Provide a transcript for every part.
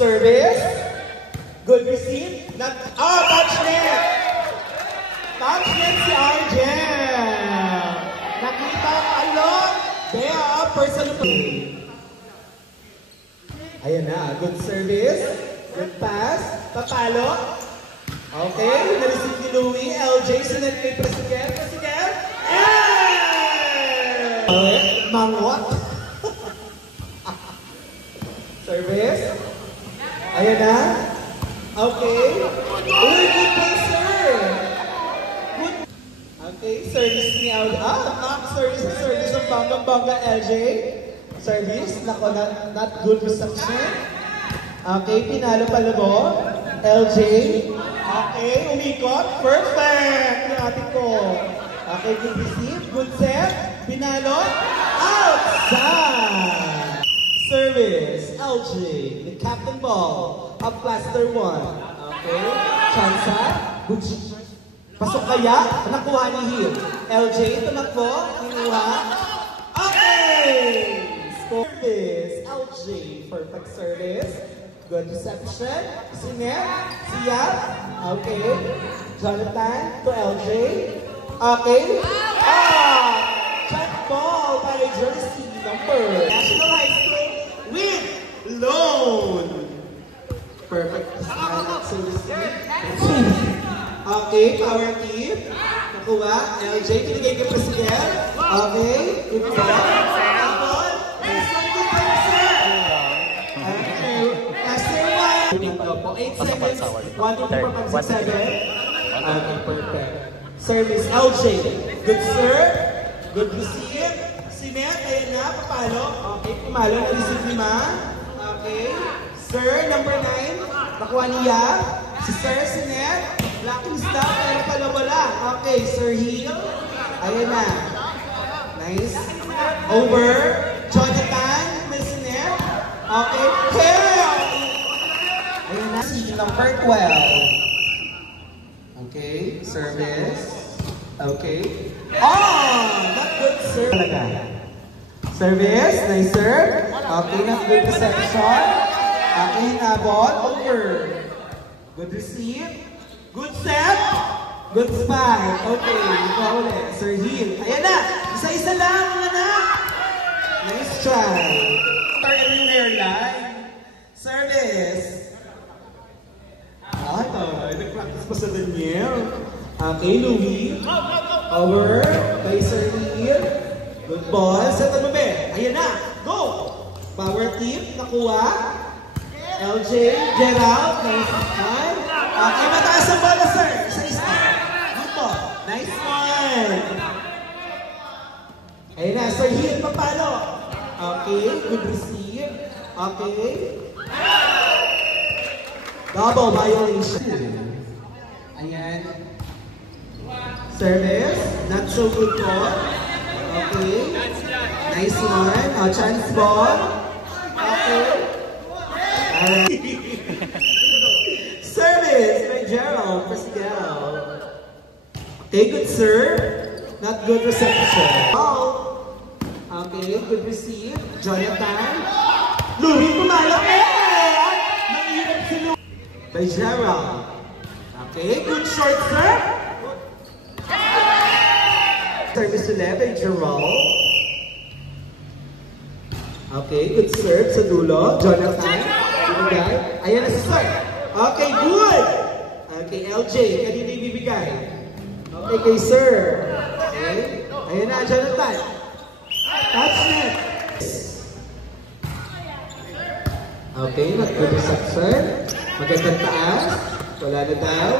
Service. Good receive. Touch net. Touch net si Arjen. Nakita ka along. Kaya, personal play. Ayan na. Good service. Good pass. Papalo. Okay. Na-receive ni Louie. LJ. Sinad kay President. President. Mangot. Service. Ayan na. Okay. Uy, good play, sir. Good. Okay, service ni Aud. Service ng banggang-bangga, LJ. Service. Nako, not good reception. Okay, pinalo pala mo. LJ. Okay, umikot. Perfect. Yung ating ko. Okay, good receive. Good set. Pinalo. Outside. Service. LJ. The captain ball of Plaster 1. Okay. Chansa. Good. Pasok kaya. Nakuha ni Hill. LJ. Tumakbo. Kinuha. Okay. Service. LJ. Perfect service. Good reception. Sinet. Siap. Okay. Jonathan to LJ. Okay. Check ball by jersey number. National High School with loan. Perfect. Okay. Power keep. Nakuha. LJ. Pinigay ka President. Okay. Good ball. Nice one. Good time, sir. Okay. Esther 1. 8 seconds. 1, 2, 3, 4, 5, 6, 7. Okay. Perfect. Service. LJ. Good serve. Good receive. Sinet. Ayan na. Papalo. Okay. Pumalo. Na-receive ni Ma. Okay. Sir, number 9. Nakuha niya. Si Sir Sinet. Blocking stop. Pero pala wala. Okay. Sir Hill. Ayan na. Nice. Over. Jonathan. May Sinet. Okay. Hill. Ayan na. Si number 12. Okay. Service. Okay. Not good service. Service. Nice serve. Okay. Not good reception. Okay. Ball. Over. Good receive. Good set. Good spike. Okay. Ikaw ulit. Sir Hill. Ayan na. Isa-isa lang. Ayan na. Nice try. Start in your line. Service. Nag-practice pa sa Daniel. Okay, Louie. Over. Kay Sir Hill. Good ball. Set up mo ba? Ayan na. Go! Power tip. Nakuha. LJ. Gerald. Nice one. Okay, mataas ang bola, sir. Isa-isa. Good ball. Nice one. Ayan na. Sir Hill. Papalo. Okay. Good receive. Okay. Double violation. Ayan. Service. Not so good ball. Okay. Nice one. Chance ball. Okay. Service by Gerald. Presidel. Okay, good serve. Not good reception. Okay, good receive. Jonathan. Louie pumalak. Nangirap si Louie. By Gerald. Okay, good short serve. Service ulit by Gerald. Okay, good serve sa dulo. Jonathan. Ayan na si Sir. Okay, good. Okay, LJ. Kanina ibibigay. Okay, kay Sir. Okay. Ayan na, Jonathan. Touch net. Okay, not-good reception. Magandang taas. Wala na daw.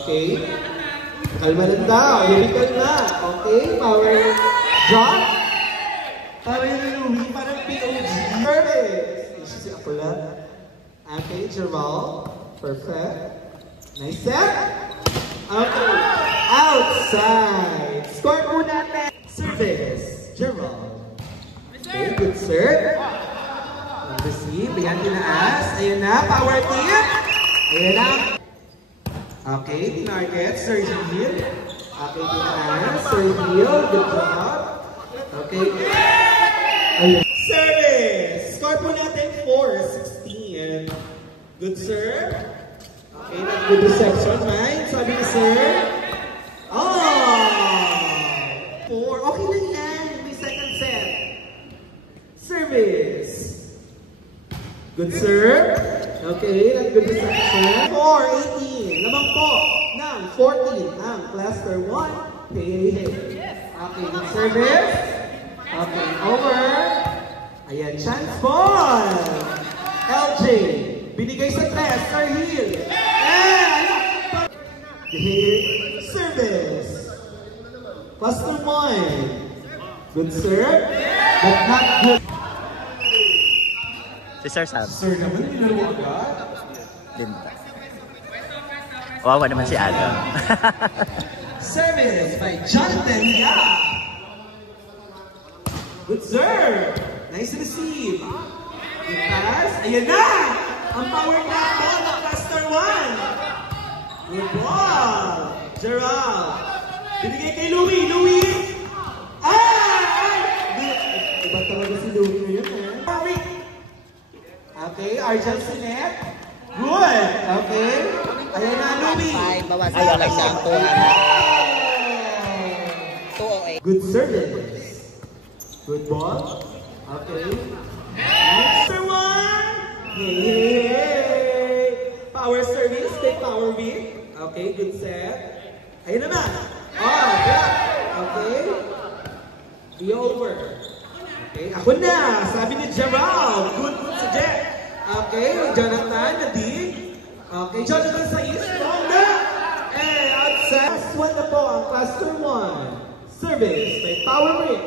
Okay. Kalma lang daw. Lyrical na. Okay, power drop. Power Louie. Parang POG. Service. Si Apula. Okay, Gerald. Perfect. Nice set. Okay. Outside. Score po natin. Service. Gerald. Okay, good serve. Receive. Ayan, tinaas. Ayan na. Power tip. Ayan na. Okay, target. Sir Hill. Okay, tinaas. Sir Hill. Good job. Okay. Ayan. Service. Score po natin 4-16. Good serve. Okay, good reception, man. Sabi ni sir. Oh! 4. Okay lang yan. May second set. Service. Good serve. Okay, that's good reception. 4, 18. Lamang po ng 14 ang cluster 1. Okay, good service. Okay, over. Ayan, chance ball. LJ, binigay sa 3, Sir Hill. And service. Cluster 1. Good serve, but not good. Si Sir Sam. Sir naman, nilaro agad. Linda. Wawa naman si Adam. Service by Jonathan Yap. Good serve. Nice receive. Good pass. Ayan na! Ang power back ball ng cluster 1. Good ball. Gerald. Binigay kay Louie. Louie. Ay! Iba talaga si Louie na yun, eh. Okay, Argel Sinet. Good. Okay. Ayan na, Louie. Ayaw lang ng 208. Good service. Good ball. Okay. Next one. Yay! Power service. Take power beat. Okay, good set. Ayun naman. Oh, yeah. Okay. Be over. Okay, ako na. Sabi ni Gerald. Good sa Jet. Okay, Jonathan, nadig. Okay, Jonathan sa east. Stronger. And outside. Last one na po ang cluster 1. Service by power beat.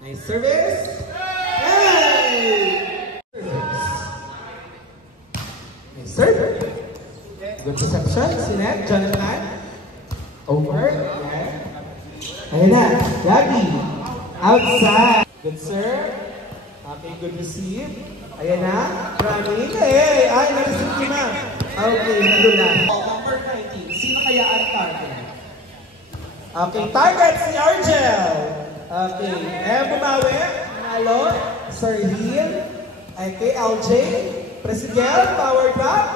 Nice service. Hey! Nice serve. Good reception. Sinet, Jonathan. Over. Yeah. Ayan na. Lagi. Outside. Good serve. Okay, good receive. Ayan na. Running. Hey! Ay, na-receive ko na. Okay, nadula. Number 19. Sino kaya ang target? Okay, target si Argel. Okay, bumawi, Malo, Sir Hill, okay, LJ, Presidel, power drop.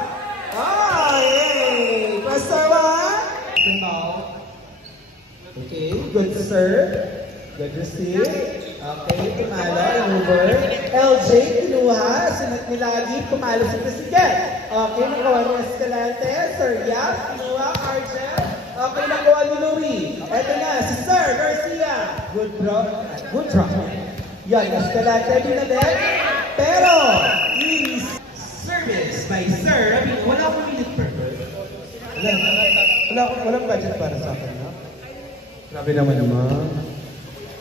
Ah, yay! Cluster 1. Okay, good serve, good receive. Okay, pumalo, over. LJ, kinuha, sinat nilagi, pumalo si Presidel. Okay, nagawa ni Escalante, Sir Yap, kinuha, Argel. Okay, nakuha ni Louie. Ito na, si Sir Garcia. Good drop. Good drop. Yan, Escalante binalik. Pero, service by Sir. Wala akong minute per bird. Walang budget para sa akin, no? Grabe naman naman.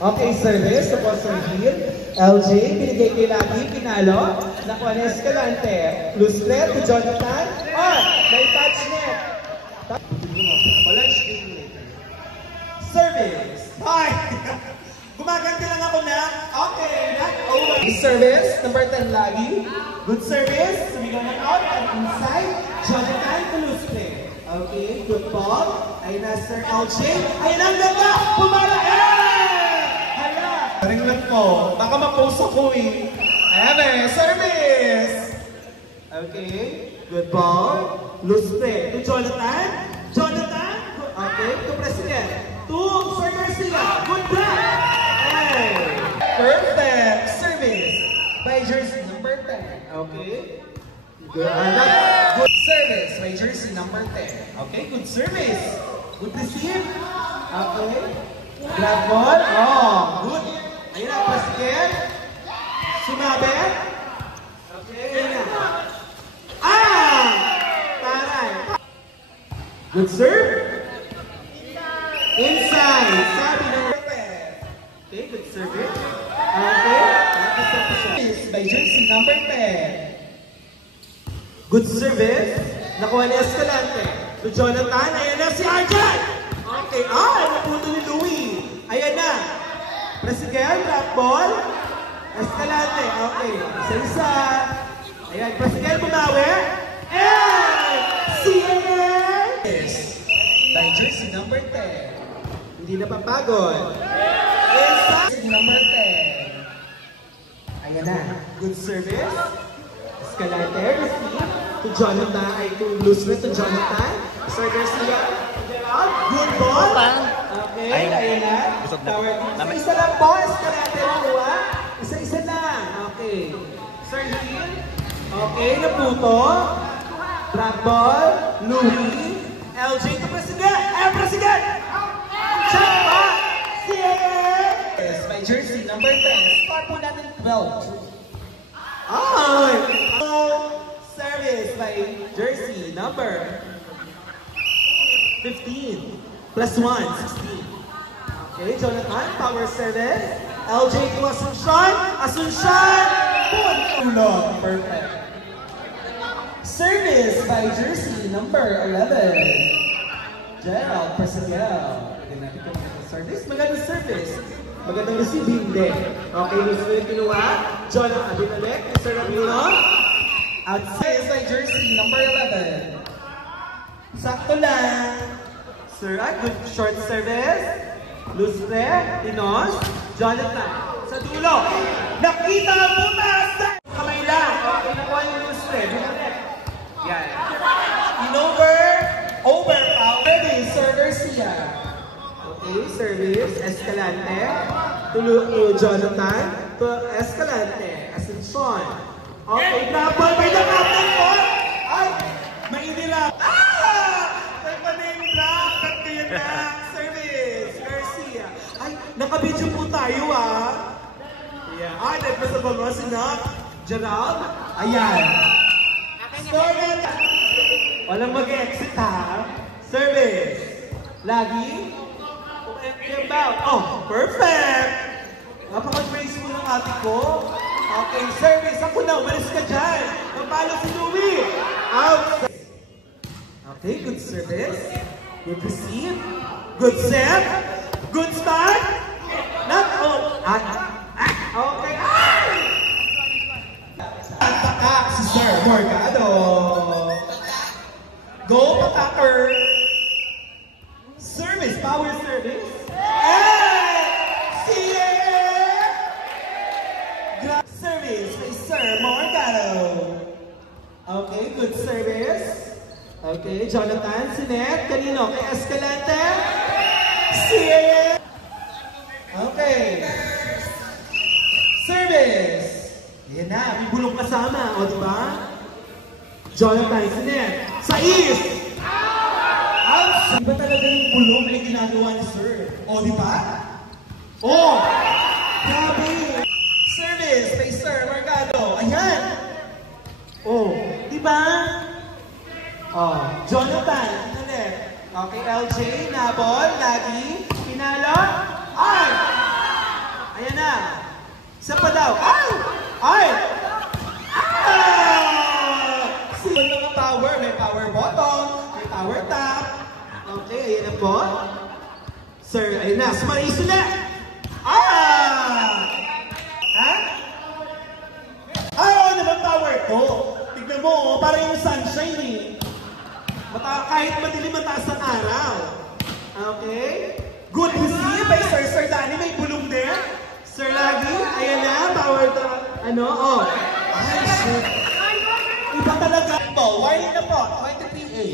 Okay, service. Tapos Sir Hill. LJ, binigay kay Lagi, pinalo. Nakuha ni Escalante. Plus threat to Jonathan. Oh, may touch net. Service. Hi! Gumaganti lang ako na. Okay, not over. Service, number 10 lagi. Good service. Sumigaw ng out and inside. Jonathan Tulustre. Okay, good ball. Ayun na, Sir LJ. Ayun ang ganda! Pumala! Hala! Ring lang po. Baka ma-post ako eh. Ayan eh, service! Okay, good ball. Lustre. To Jonathan. Jonathan. Okay, to President. To Sir Garcia. Good block. Hey. Perfect. Service. By jersey number 10. Okay. Good. Good service. By jersey number 10. Okay, good service. Good receive. Okay. Grab ball. Oh, good. Ayun na, President. Sumabit. Okay, ayun na. Ah! Taray. Good serve. Inside. Sabi ng okay, good service. Okay. Service by jersey number 10. Good service. Nakuha ni Escalante. To Jonathan. Ayan na si Arjan. Okay. Naputo ni Louie. Ayan na. Presidel, drop ball. Escalante. Okay. Isa-isa. Ayan. Presidel, bumawi. And CNN. By jersey number 10. Hindi na papagod. Inside number 10. Ayan na. Good service. Escalante. Receive. to Jonathan, ay to blue sweat to Jonathan. Sir Garcia, Gerald, good ball. Okay, ayun na. Isa lang po, Escalante nakuha. Isa-isa lang. Okay. Sir Hill, okay, naputo. Drop ball, Louis, LJ to President. President! Check back! Yes, my jersey, number 10. Score po natin 12. Service by jersey, number 15. Plus 1, 16. Okay, Jonathan, power service. LJ to Asuncion. Asuncion! Puno. Perfect. Service by jersey, number 11. Gerald Perseguel. Service, magandang service. Magandang receiving din. Okay, gusto nyo yung kinuha. Jonathan, binalik. Mr. Ramiro. Outside by jersey, number 11. Sakto lang. Sir, good short service. Lustre, Pinos, Jonathan. Sa dulo. Nakita ang butas! Kamay lang. Okay, nakuha yung Lustre. Binalik. Yan. Overpower. Ready, Sir Garcia. Okay, service, Escalante. To Jonathan. To Escalante. Asuncion. Okay, double. May nakapang po. Ay, mainila. Nagpa-name drop. Ganyan na. Service, Garcia. Ay, nakabidyo po tayo Yeah. Ay, nagpasabang mo si Gerald. Ayan. Score na. Walang mag-exit Service. Lagi. Perfect. Napaka-graceful ng ate ko. Okay, service. Ako na, umalis ka dyan. Napalo si Louie. Out. Okay, good service. Good receive. Good set. Good start. Not okay. Patak si Sir Morgado. Go, Pataker. Service, power service. Service by Sir Morgado. Okay, good service. Okay, Jonathan, Sinet, kanino? Kay Escalante. Okay. Service. Ayan na, may bulong kasama. O, diba? Jonathan, Sinet. Sa East. Iba talaga yung bulong na ginagawa ni Sir. O, diba? O! Grabe! Service by Sir Morgado. Ayan! O, diba? O, Jonathan, ulit. Okay, LJ, nabol, lagi, pinalo. Ay! Ayan na. Isa pa daw. Ay! Ay! Sino mga power? May power bottom, may power top. Okay, ayan na po. Sir, ayun na. Sumariso na. Oo naman power ko. Tignan mo, parang yung sunshine kahit madilim mataas ang araw. Okay? Good receive by Sir Danny. May bulong din. Sir Lagi, ayan na. Power to. Ay, shit. Iba talaga. Warning na po. 20 PA.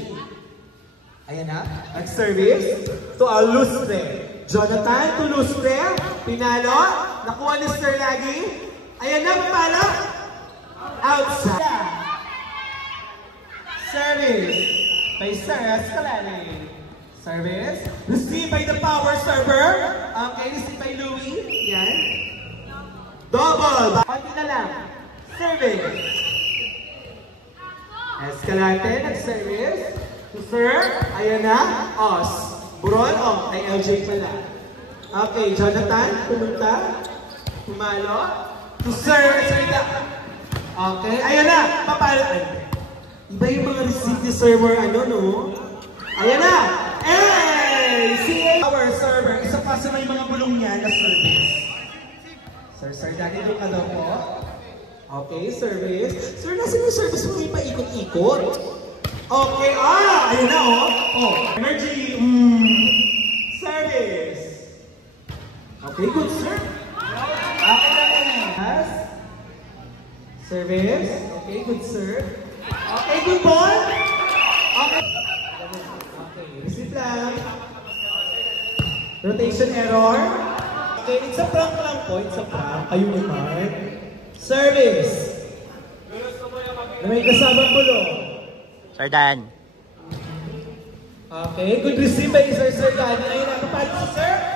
Ayan na. Nag-service to Lustre. Jonathan to Lustre. Pinalo. Nakuha ni Sir Lagi. Ayan na, pala. Outside. Service by Sir Escalante. Service. Received by the power server. Okay, received by Louie. Yan. Double. Pati na lang. Service. Escalante, nag-service. To Sir, ayan na. Os. Buron, kay LJ pala. Okay, Jonathan, pumunta. Pumalo. To Sir, okay, ayan na. Papalo. Iba yung mga receive ni server, no? Ayan na. Our server, isa pa sa may mga bulong niya na service. Sir, dati doon ka daw po. Okay, service. Sir, nasa yung service mo may paikot-ikot. Okay, ayun na, energy, service. Okay, good, sir. Okay na yan. Service. Okay, good, sir. Okay, good ball. Okay. Okay, receive lang. Rotation error. Okay, it's a prank lang po. It's a prank. Ayun ni Mark. Service. Na may kasabang bulong. Sardan. Okay, good receive by Sir Dan. Ngayon nakapalo si Sir.